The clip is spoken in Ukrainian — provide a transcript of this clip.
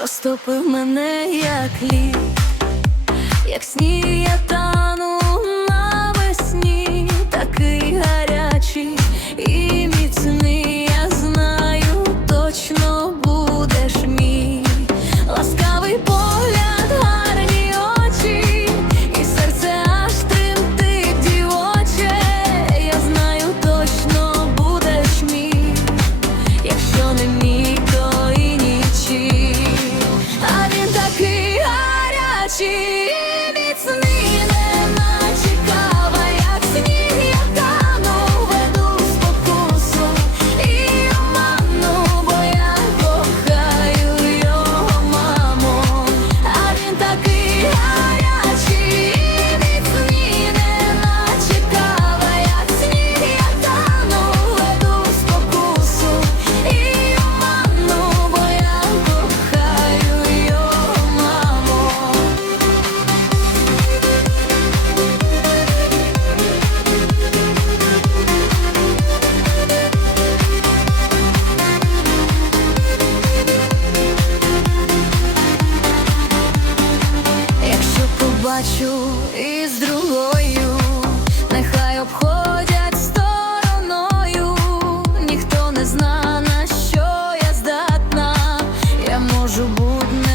розтопив мене як лід, як сніг я там. плачу із другою, нехай обходять стороною, ніхто не зна, на що я здатна, я можу бути.